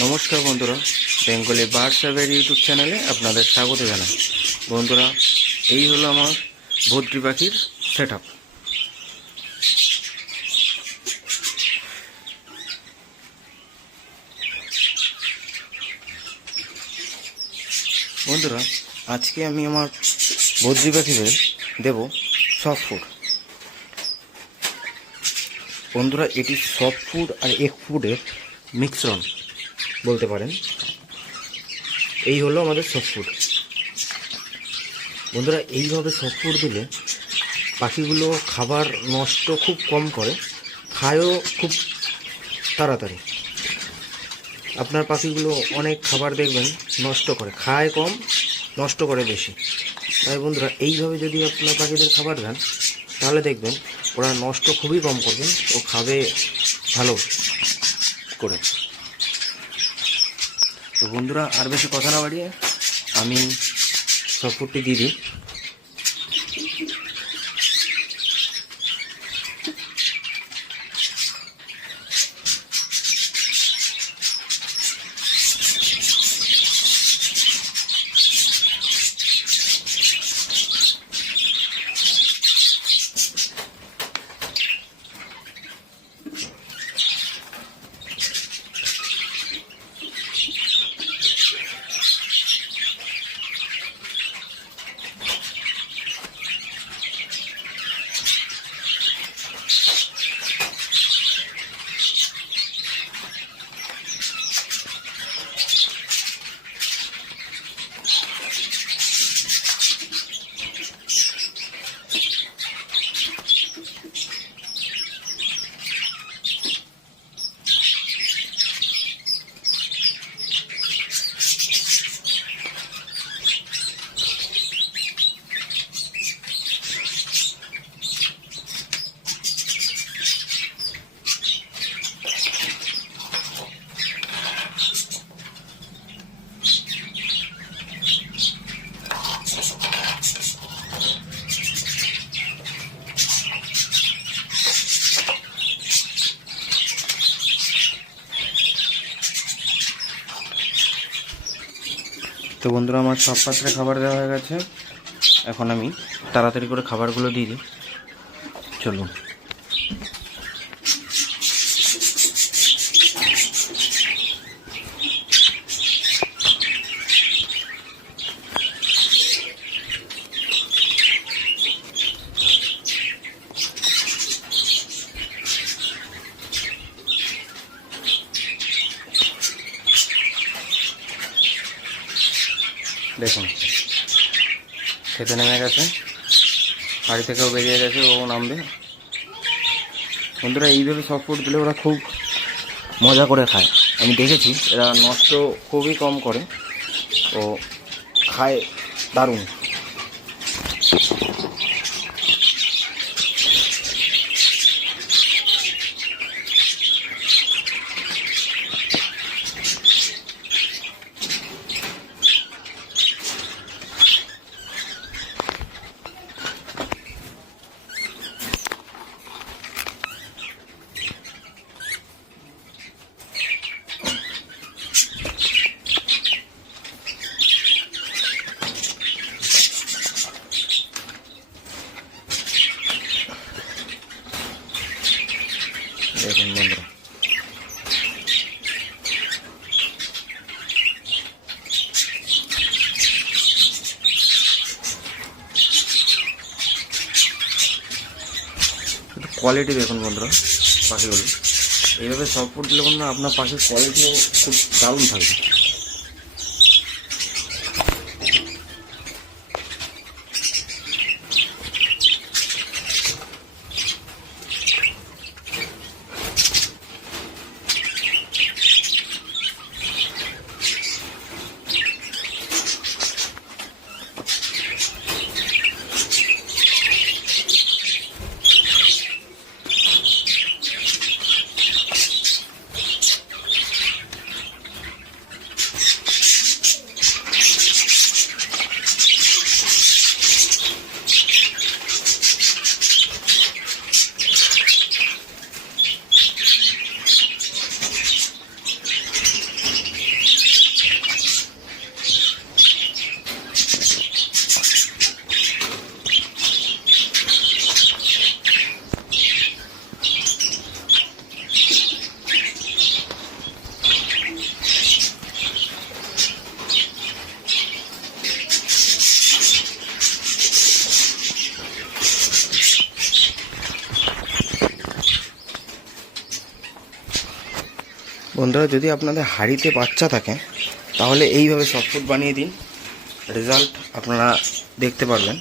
নমস্কার বন্ধুরা, Bengali bird সার্ভের YouTube চ্যানেলে আপনাদের স্বাগত জানাই। বন্ধুরা, এই হলো আমার ভদ্রি পাখির সেট বন্ধুরা, আজকে আমি আমার বদ্রি পাখিদের দেব সফট ফুড বন্ধুরা, এটি সফট ফুড আর এগ ফুডের মিশ্রণ। বলতে পারেন। এই হলো আমাদের সফট বন্ধুরা এইভাবে সফট দিলে পাখিগুলো খাবার নষ্ট খুব কম করে, খায়ও খুব তাড়াতাড়ি। আপনার পাখিগুলো অনেক খাবার দেখবেন নষ্ট করে, খায় কম, নষ্ট করে বেশি। তাই বন্ধুরা, এইভাবে যদি আপনার পাখিদের খাবার দেন, তাহলে দেখবেন ওরা নষ্ট খুবই কম করবেন, ও খাবে ভালো করে। তো বন্ধুরা আর বেশি কথা না বাড়িয়ে আমি সব ফুটটি দিয়ে দিই। তো বন্ধুরা, আমার সব পাত্রে খাবার দেওয়া হয়ে গেছে। এখন আমি তাড়াতাড়ি করে খাবারগুলো দিয়ে দিই। চলুন। দেখুন, খেতে নেমে গেছে, বাড়ি থেকেও বেরিয়ে গেছে, ও নামবে। বন্ধুরা, এইভাবে সব ফুড দিলে ওরা খুব মজা করে খায়। আমি দেখেছি, এরা নষ্ট খুবই কম করে, ও খায় দারুণ। দেখুন বন্ধুরা কোয়ালিটি দেখুন বন্ধুরা পাখিগুলো এইভাবে সব ফুড দিলে বন্ধুরা আপনার পাখির কোয়ালিটিও খুব দারুণ থাকবে। বন্ধুরা, যদি আপনাদের হাঁড়িতে বাচ্চা থাকে, তাহলে এইভাবে সফটফুট বানিয়ে দিন। রেজাল্ট আপনারা দেখতে পারবেন।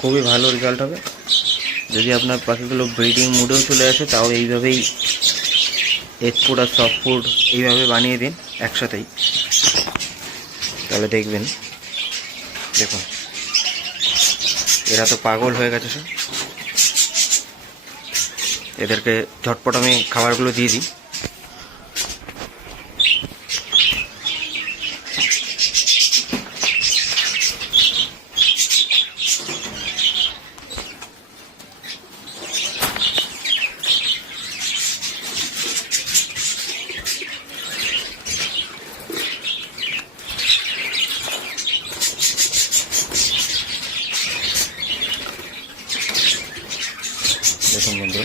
খুবই ভালো রেজাল্ট হবে। যদি আপনার পাখিগুলো ব্রিডিং মুডেও চলে আসে, তাও এইভাবেই এগ ফুড আর সফট ফুড এইভাবে বানিয়ে দিন একসাথেই। তাহলে দেখবেন, দেখুন, এরা তো পাগল হয়ে গেছে সব। এদেরকে ঝটপট আমি খাবারগুলো দিয়ে দিই। দেখুন বন্ধু।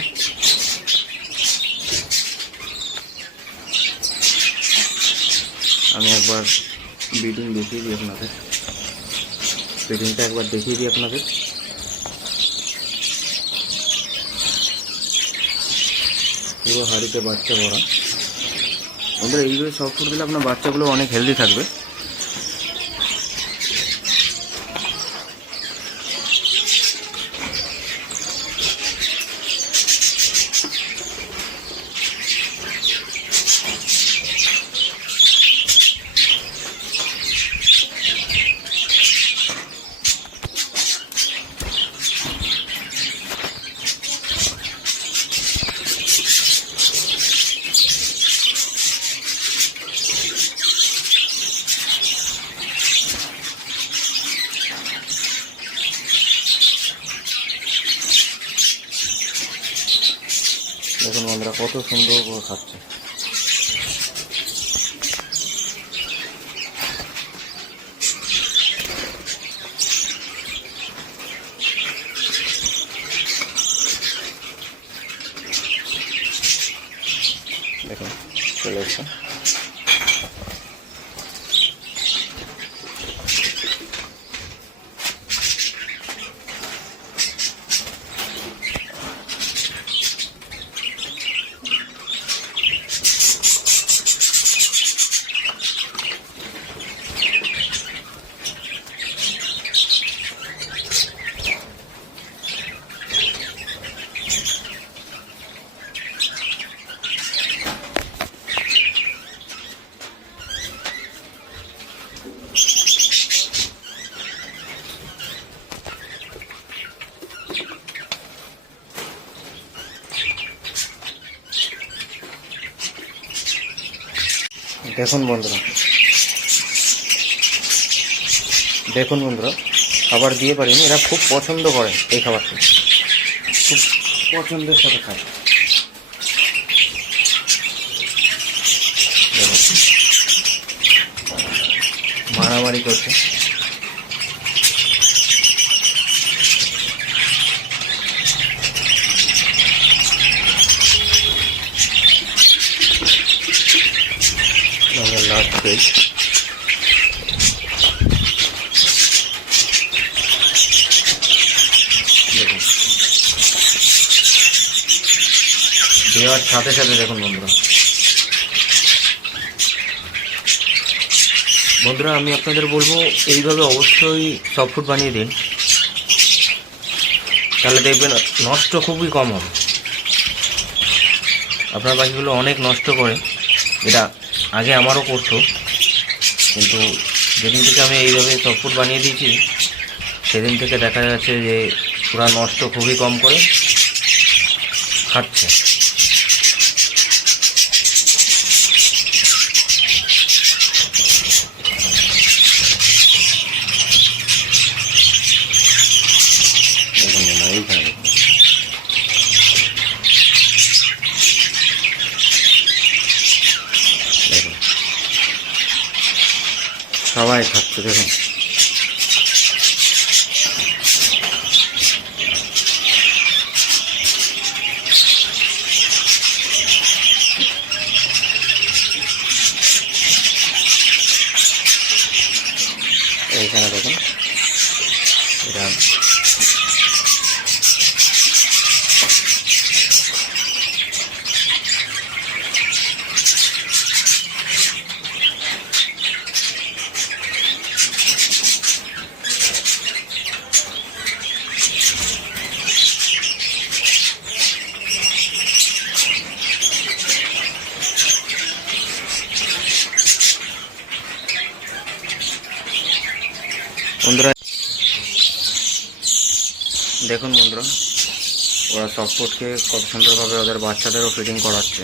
আমি একবার ব্রিডিং দেখিয়ে দিই আপনাদের। ব্রিডিংটা একবার দেখিয়ে দিই আপনাদের। পুরো হাড়িতে বাচ্চা ভরা। বন্ধুরা, এইভাবে সব ফুড দিলে আপনার বাচ্চাগুলো অনেক হেলদি থাকবে দেখুন বন্ধুরা কত সুন্দর করে খাচ্ছে। দেখুন চলে এসছে। দেখুন বন্ধুরা। দেখুন বন্ধুরা, খাবার দিয়ে পারিনি, এরা খুব পছন্দ করে এই খাবারটি। খুব পছন্দের সাথে খায়। মারামারি করছে আমার লাস্ট পেজ দেওয়ার সাথে সাথে দেখুন বন্ধুরা। বন্ধুরা, আমি আপনাদের বলব, এইভাবে অবশ্যই সফট বানিয়ে দিন। তাহলে দেখবেন নষ্ট খুবই কম হবে। আপনার পাখিগুলো অনেক নষ্ট করে। এটা আগে আমারও করতো, কিন্তু যেদিন থেকে আমি এইভাবে চকফুট বানিয়ে দিয়েছি, সেদিন থেকে দেখা যাচ্ছে যে পুরা নষ্ট খুবই কম করে খাচ্ছে দেখুন বন্ধুরা, এইখানে দেখুন। দেখুন সবাই খাচ্ছে দেখুন এইখানে দেখুন এটা বন্ধুরা দেখুন বন্ধুরা ওরা সফটফুডকে কত সুন্দরভাবে ওদের বাচ্চাদেরও ফিটিং করাচ্ছে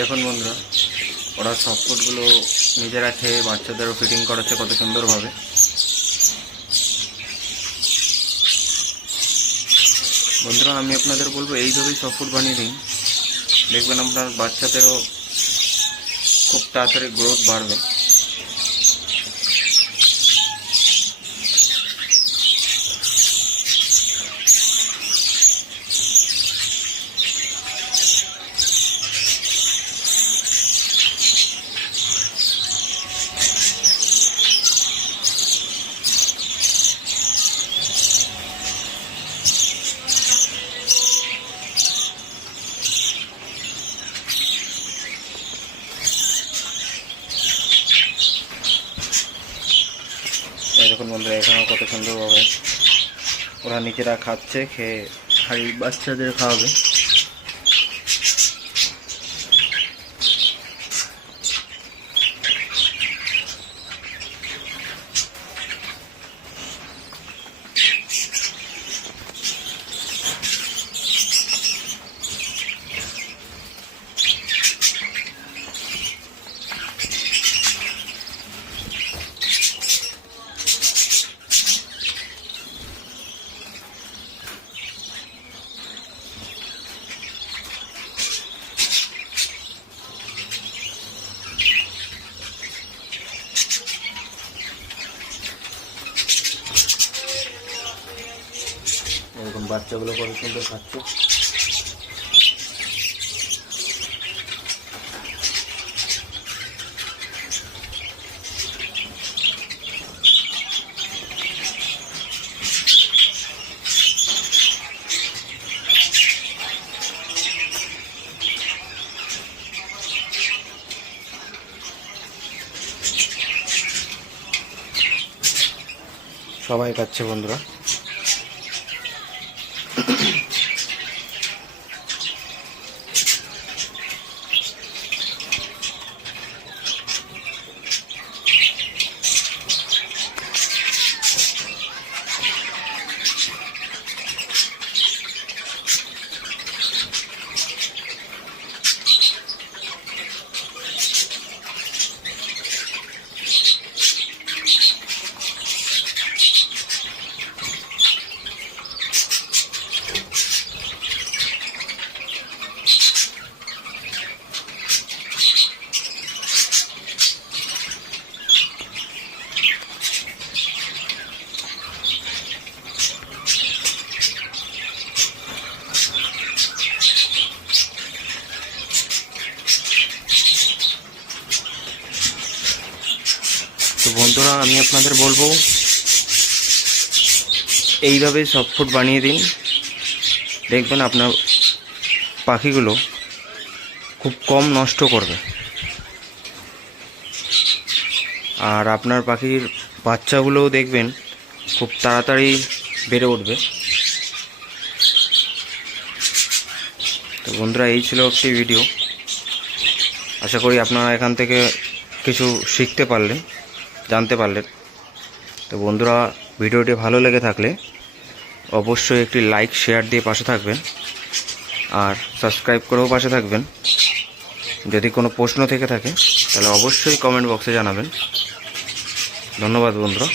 দেখুন বন্ধুরা ওরা সফটফুডগুলো নিজেরা খেয়ে বাচ্চাদেরও ফিটিং করাচ্ছে কত সুন্দরভাবে। বন্ধুরা, আমি আপনাদের বলব, এইভাবেই সফটফুড বানিয়ে দিন। দেখবেন আপনার বাচ্চাদেরও খুব তাড়াতাড়ি গ্রোথ বাড়বে এই দেখুন বন্ধুরা এখানেও কত সুন্দরভাবে ওরা নিজেরা খাচ্ছে খেয়ে হাড়ির বাচ্চাদের খাওয়াবে। বাচ্চাগুলো কত সুন্দর খাচ্ছে। সবাই খাচ্ছে বন্ধুরা। তো বন্ধুরা, আমি আপনাদের বলব, এইভাবে সব ফুড বানিয়ে দিন। দেখবেন আপনার পাখিগুলো খুব কম নষ্ট করবে। আর আপনার পাখির বাচ্চাগুলোও দেখবেন খুব তাড়াতাড়ি বেড়ে উঠবে। তো বন্ধুরা, এই ছিল একটি ভিডিও। আশা করি আপনারা এখান থেকে কিছু শিখতে পারলেন। জানতে পারলেন। তো বন্ধুরা, ভিডিওটি ভালো লেগে থাকলে অবশ্যই একটি লাইক শেয়ার দিয়ে পাশে থাকবেন। আর সাবস্ক্রাইব করেও পাশে থাকবেন। যদি কোনো প্রশ্ন থেকে থাকে, তাহলে অবশ্যই কমেন্ট বক্সে জানাবেন। ধন্যবাদ বন্ধুরা।